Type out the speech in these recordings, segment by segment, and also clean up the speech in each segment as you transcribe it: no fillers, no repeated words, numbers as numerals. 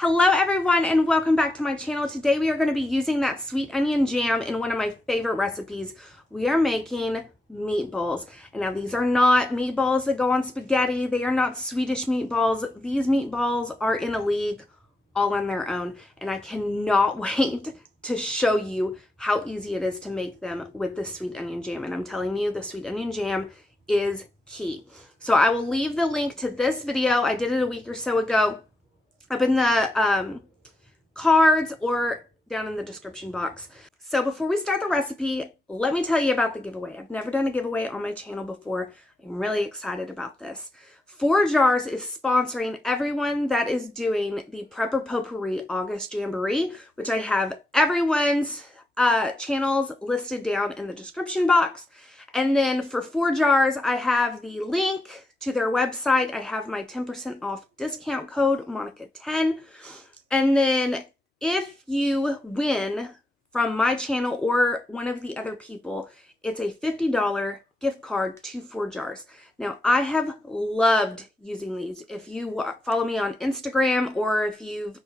Hello everyone and welcome back to my channel. Today we are going to be using that sweet onion jam in one of my favorite recipes. We are making meatballs. And now these are not meatballs that go on spaghetti. They are not Swedish meatballs. These meatballs are in a league all on their own. And I cannot wait to show you how easy it is to make them with the sweet onion jam. And I'm telling you, the sweet onion jam is key. So I will leave the link to this video. I did it a week or so ago up in the cards or down in the description box. So before we start the recipe, let me tell you about the giveaway. I've never done a giveaway on my channel before. I'm really excited about this. 4 Jars is sponsoring everyone that is doing the Prepper Potpourri August JAMboree, which I have everyone's channels listed down in the description box. And then for 4 Jars, I have the link to their website. I have my 10% off discount code, Monica10. And then if you win from my channel or one of the other people, it's a $50 gift card to 4 Jars. Now, I have loved using these. If you follow me on Instagram or if you've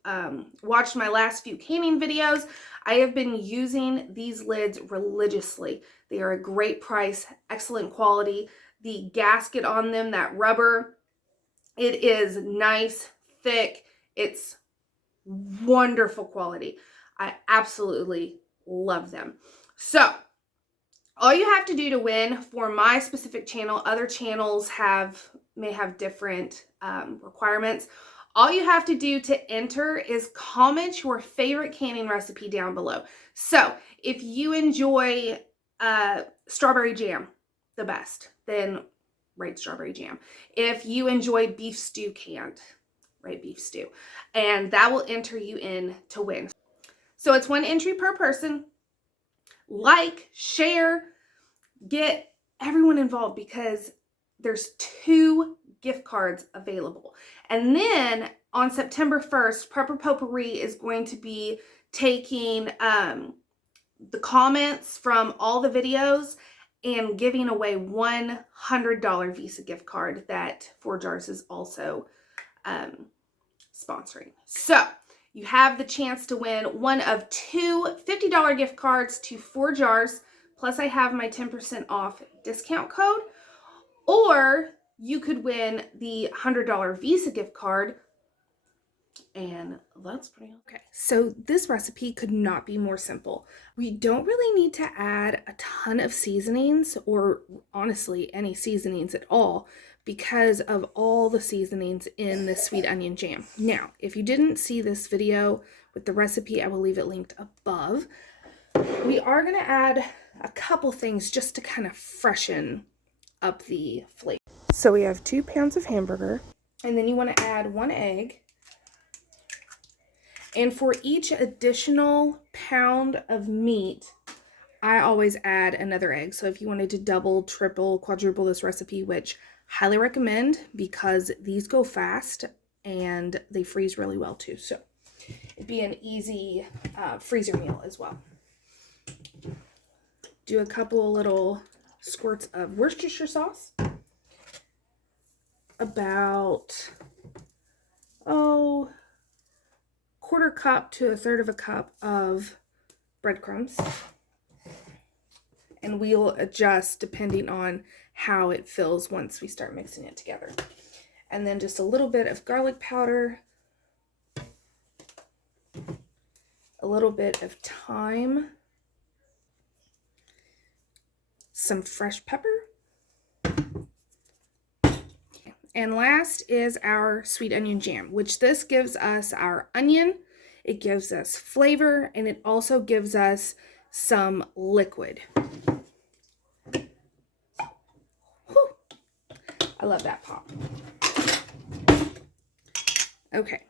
watched my last few canning videos, I have been using these lids religiously. They are a great price, excellent quality. The gasket on them, that rubber, it is nice, thick. It's wonderful quality. I absolutely love them. So all you have to do to win for my specific channel, other channels may have different requirements. All you have to do to enter is comment your favorite canning recipe down below. So if you enjoy strawberry jam the best, then write strawberry jam. If you enjoy beef stew canned, write beef stew. And that will enter you in to win. So it's 1 entry per person. Like, share, get everyone involved because there's 2 gift cards available. And then on September 1st, Prepper Potpourri is going to be taking the comments from all the videos and giving away $100 Visa gift card that 4 Jars is also sponsoring. So you have the chance to win one of 2 $50 gift cards to 4 Jars, plus I have my 10% off discount code, or you could win the $100 Visa gift card. And that's pretty okay. So this recipe could not be more simple. We don't really need to add a ton of seasonings, or honestly any seasonings at all, because of all the seasonings in the sweet onion jam. Now, if you didn't see this video with the recipe, I will leave it linked above. We are going to add a couple things just to kind of freshen up the flavor. So we have 2 pounds of hamburger, and then you want to add 1 egg. And for each additional pound of meat, I always add another egg. So if you wanted to double, triple, quadruple this recipe, which highly recommend because these go fast and they freeze really well too. So it'd be an easy freezer meal as well. Do a couple little squirts of Worcestershire sauce. About, 1/4 cup to 1/3 of a cup of breadcrumbs. And we'll adjust depending on how it fills once we start mixing it together. And then just a little bit of garlic powder, a little bit of thyme, some fresh pepper. And last is our sweet onion jam, which this gives us our onion, it gives us flavor, and it also gives us some liquid. Whew. I love that pop. Okay,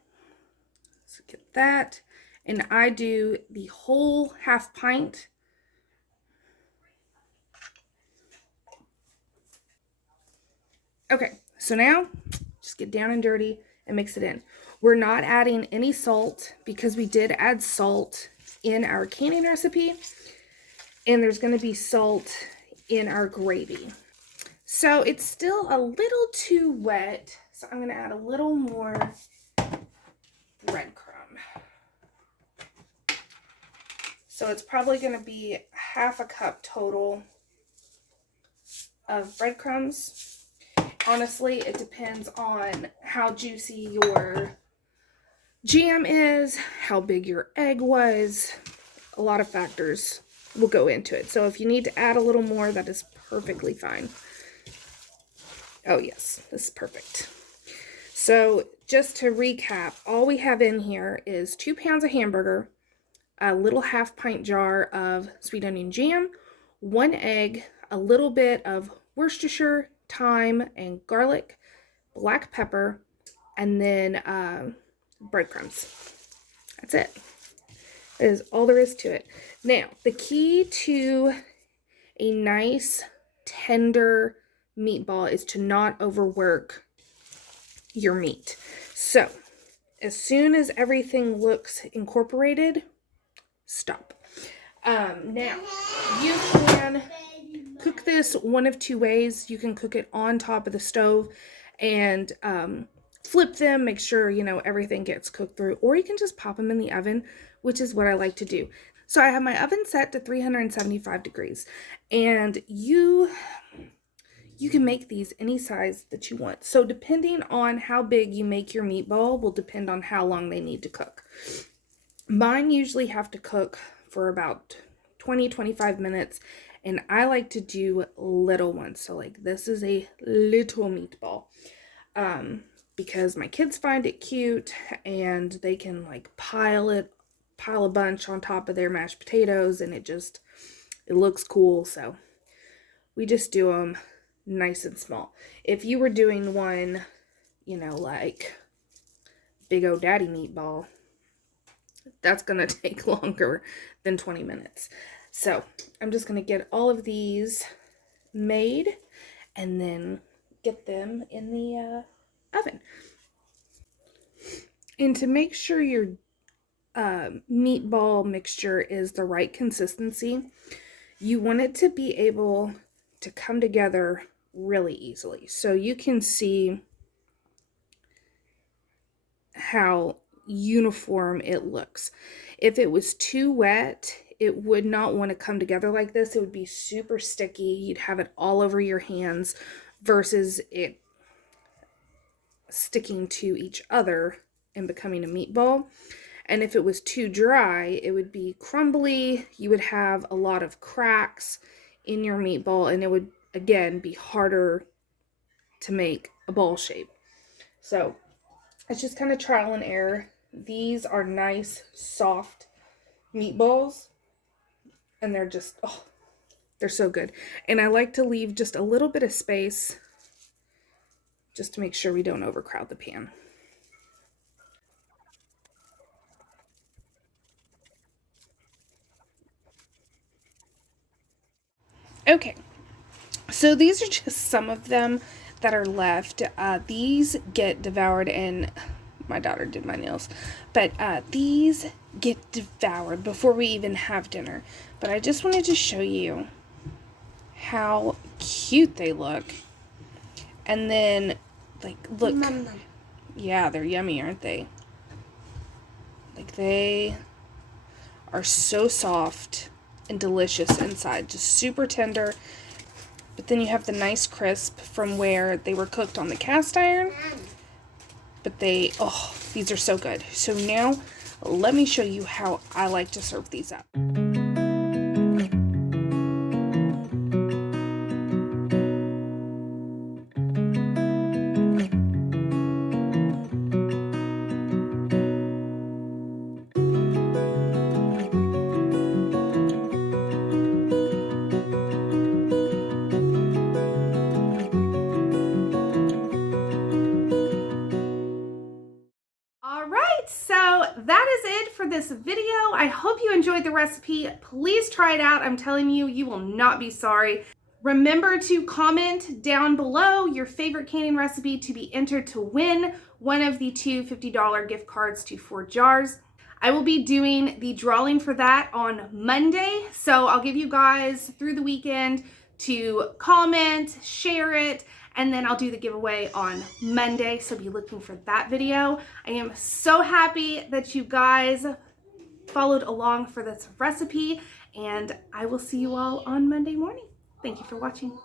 so get that. And I do the whole 1/2 pint. Okay. So now, just get down and dirty and mix it in. We're not adding any salt because we did add salt in our canning recipe. And there's going to be salt in our gravy. So it's still a little too wet. So I'm going to add a little more breadcrumbs. So it's probably going to be half a cup total of breadcrumbs. Honestly, it depends on how juicy your jam is, how big your egg was. A lot of factors will go into it. So if you need to add a little more, that is perfectly fine. Oh yes, this is perfect. So just to recap, all we have in here is 2 pounds of hamburger, a little half-pint jar of sweet onion jam, 1 egg, a little bit of Worcestershire, thyme, and garlic, black pepper, and then breadcrumbs. That's it. That is all there is to it. Now, the key to a nice, tender meatball is to not overwork your meat. So, as soon as everything looks incorporated, stop. Now, you can cook this one of 2 ways. You can cook it on top of the stove and flip them, make sure, you know, everything gets cooked through, or you can just pop them in the oven, which is what I like to do. So I have my oven set to 375 degrees, and you can make these any size that you want. So depending on how big you make your meatball will depend on how long they need to cook. Mine usually have to cook for about 20-25 minutes, and I like to do little ones. So like this is a little meatball. Because my kids find it cute and they can like pile a bunch on top of their mashed potatoes, and it looks cool. So we just do them nice and small. If you were doing one, you know, like big old daddy meatball, that's gonna take longer than 20 minutes. So I'm just gonna get all of these made and then get them in the oven. And to make sure your meatball mixture is the right consistency, you want it to be able to come together really easily. So you can see how uniform it looks. If it was too wet, it would not want to come together like this. It would be super sticky. You'd have it all over your hands versus it sticking to each other and becoming a meatball. And if it was too dry, it would be crumbly. You would have a lot of cracks in your meatball, and it would, again, be harder to make a ball shape. So it's just kind of trial and error. These are nice, soft meatballs, and they're just, oh, they're so good. And I like to leave just a little bit of space just to make sure we don't overcrowd the pan. Okay, so these are just some of them that are left. These get devoured, and my daughter did my nails, but these get devoured before we even have dinner. But I just wanted to show you how cute they look. And then, like, look. Mama. Yeah, they're yummy, aren't they? Like, they are so soft and delicious inside, just super tender. But then you have the nice crisp from where they were cooked on the cast iron. But these are so good. So now let me show you how I like to serve these up. So that is it for this video. I hope you enjoyed the recipe. Please try it out. I'm telling you, you will not be sorry. Remember to comment down below your favorite canning recipe to be entered to win one of the 2 $50 gift cards to 4 Jars. I will be doing the drawing for that on Monday. So I'll give you guys through the weekend to comment, share it, and then I'll do the giveaway on Monday, so be looking for that video. I am so happy that you guys followed along for this recipe, and I will see you all on Monday morning. Thank you for watching.